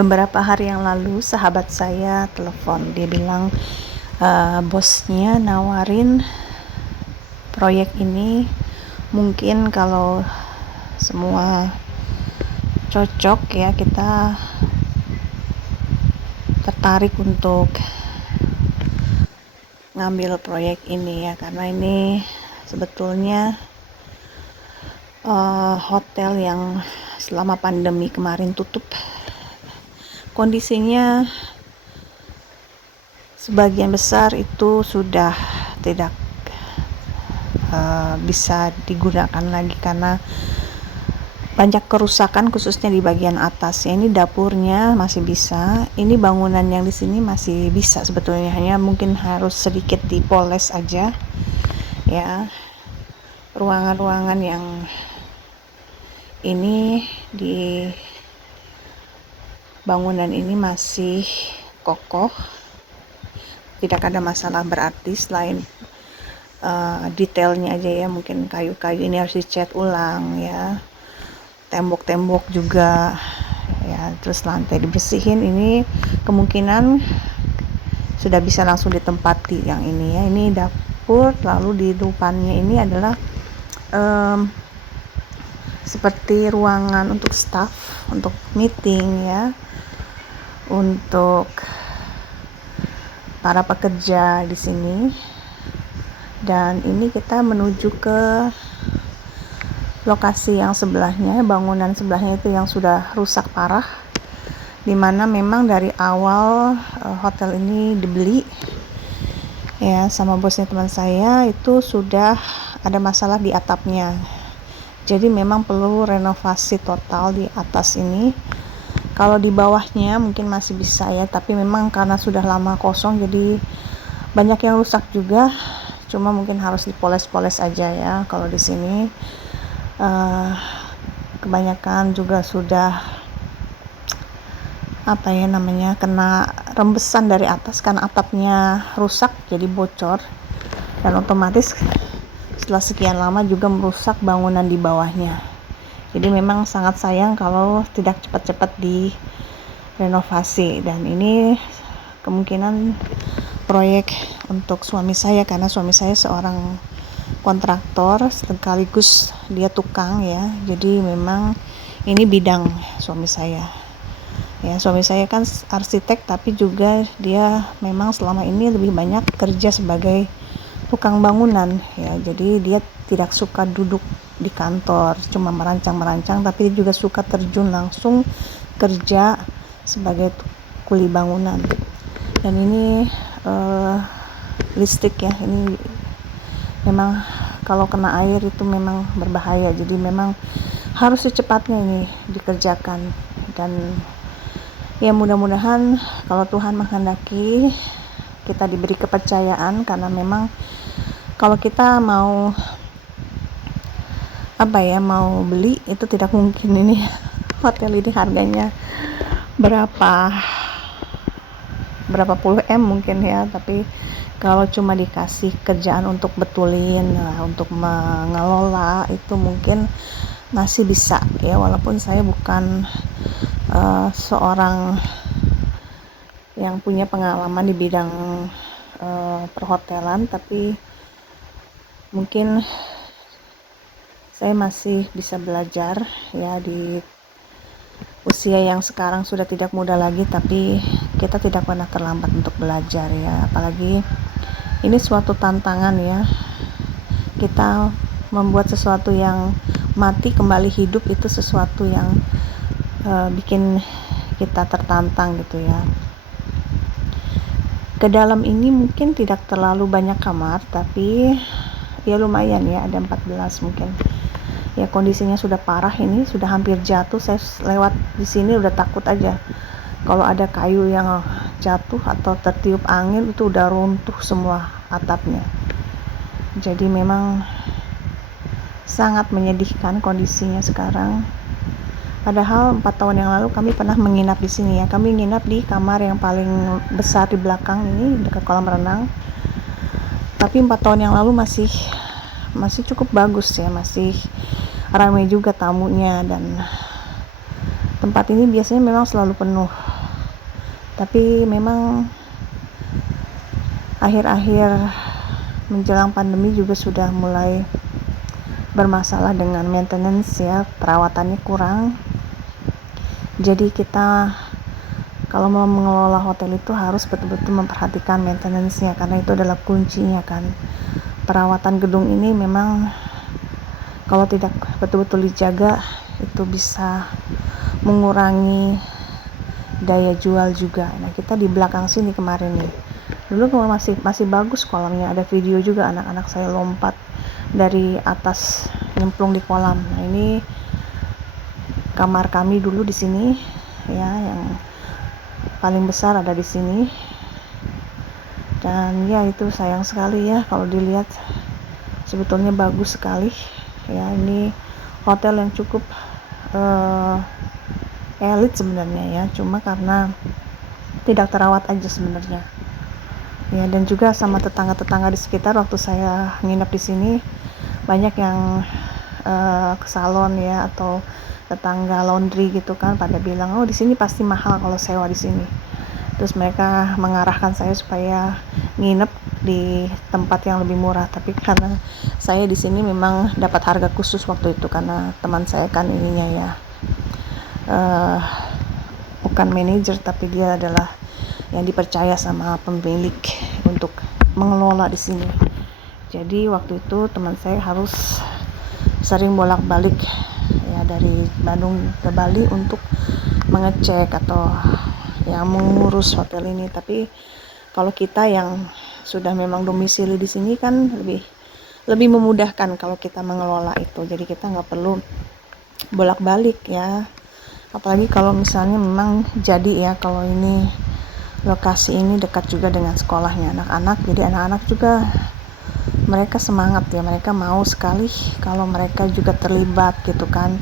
Beberapa hari yang lalu sahabat saya telepon, dia bilang bosnya nawarin proyek ini, mungkin kalau semua cocok ya kita tertarik untuk ngambil proyek ini ya, karena ini sebetulnya hotel yang selama pandemi kemarin tutup. Kondisinya sebagian besar itu sudah tidak bisa digunakan lagi karena banyak kerusakan, khususnya di bagian atas. Ini dapurnya masih bisa, ini bangunan yang di sini masih bisa sebetulnya, hanya mungkin harus sedikit dipoles aja ya. Ruangan-ruangan yang ini di bangunan ini masih kokoh, tidak ada masalah berarti selain detailnya aja ya, mungkin kayu-kayu ini harus dicat ulang ya, tembok-tembok juga ya, terus lantai dibersihin. Ini kemungkinan sudah bisa langsung ditempati yang ini ya. Ini dapur, lalu di depannya ini adalah seperti ruangan untuk staff, untuk meeting ya, untuk para pekerja di sini. Dan ini kita menuju ke lokasi yang sebelahnya, bangunan sebelahnya itu yang sudah rusak parah, dimana memang dari awal hotel ini dibeli ya sama bosnya teman saya, itu sudah ada masalah di atapnya, jadi memang perlu renovasi total di atas ini. Kalau di bawahnya mungkin masih bisa ya, tapi memang karena sudah lama kosong jadi banyak yang rusak juga, cuma mungkin harus dipoles-poles aja ya. Kalau di sini kebanyakan juga sudah kena rembesan dari atas karena atapnya rusak, jadi bocor, dan otomatis setelah sekian lama juga merusak bangunan di bawahnya. Jadi memang sangat sayang kalau tidak cepat-cepat direnovasi. Dan ini kemungkinan proyek untuk suami saya, karena suami saya seorang kontraktor sekaligus dia tukang ya, jadi memang ini bidang suami saya ya. Suami saya kan arsitek, tapi juga dia memang selama ini lebih banyak kerja sebagai tukang bangunan ya, jadi dia tidak suka duduk di kantor cuma merancang-merancang, tapi dia juga suka terjun langsung kerja sebagai kuli bangunan. Dan ini listrik ya, ini memang kalau kena air itu memang berbahaya, jadi memang harus secepatnya ini dikerjakan. Dan ya mudah-mudahan kalau Tuhan menghendaki kita diberi kepercayaan, karena memang kalau kita mau mau beli itu tidak mungkin. Ini hotel ini harganya berapa puluh M mungkin ya, tapi kalau cuma dikasih kerjaan untuk betulin, untuk mengelola, itu mungkin masih bisa ya, walaupun saya bukan seorang yang punya pengalaman di bidang perhotelan, tapi mungkin saya masih bisa belajar ya. Di usia yang sekarang sudah tidak muda lagi, tapi kita tidak pernah terlambat untuk belajar ya. Apalagi ini suatu tantangan ya, kita membuat sesuatu yang mati kembali hidup, itu sesuatu yang bikin kita tertantang gitu ya. Ke dalam ini mungkin tidak terlalu banyak kamar, tapi ya lumayan ya, ada 14 mungkin ya. Kondisinya sudah parah, ini sudah hampir jatuh. Saya lewat di sini udah takut aja kalau ada kayu yang jatuh atau tertiup angin, itu udah runtuh semua atapnya. Jadi memang sangat menyedihkan kondisinya sekarang. Padahal 4 tahun yang lalu kami pernah menginap di sini ya. Kami nginap di kamar yang paling besar di belakang ini, dekat kolam renang. Tapi 4 tahun yang lalu masih cukup bagus ya, masih ramai juga tamunya, dan tempat ini biasanya memang selalu penuh Tapi memang akhir-akhir menjelang pandemi juga sudah mulai bermasalah dengan maintenance ya, perawatannya kurang. Jadi kita kalau mau mengelola hotel itu harus betul-betul memperhatikan maintenance-nya, karena itu adalah kuncinya kan. Perawatan gedung ini memang kalau tidak betul-betul dijaga itu bisa mengurangi daya jual juga. Nah, kita di belakang sini kemarin nih, dulu masih bagus kolamnya, ada video juga anak-anak saya lompat dari atas nyemplung di kolam. Nah, ini kamar kami dulu di sini ya, yang paling besar ada di sini. Dan ya itu sayang sekali ya kalau dilihat, sebetulnya bagus sekali ya, ini hotel yang cukup elit sebenarnya ya, cuma karena tidak terawat aja sebenarnya ya. Dan juga sama tetangga-tetangga di sekitar, waktu saya nginep di sini banyak yang ke salon ya, atau tetangga laundry gitu kan, pada bilang oh di sini pasti mahal kalau sewa di sini. Terus mereka mengarahkan saya supaya nginep di tempat yang lebih murah. Tapi karena saya di sini memang dapat harga khusus waktu itu, karena teman saya kan ininya ya, bukan manajer, tapi dia adalah yang dipercaya sama pemilik untuk mengelola di sini. Jadi waktu itu teman saya harus sering bolak-balik ya dari Bandung ke Bali untuk mengecek atau yang mengurus hotel ini. Tapi kalau kita yang sudah memang domisili di sini kan lebih memudahkan kalau kita mengelola itu. Jadi kita nggak perlu bolak-balik ya. Apalagi kalau misalnya memang jadi ya, kalau ini lokasi ini dekat juga dengan sekolahnya anak-anak. Jadi anak-anak juga mereka semangat ya, mereka mau sekali kalau mereka juga terlibat gitu kan.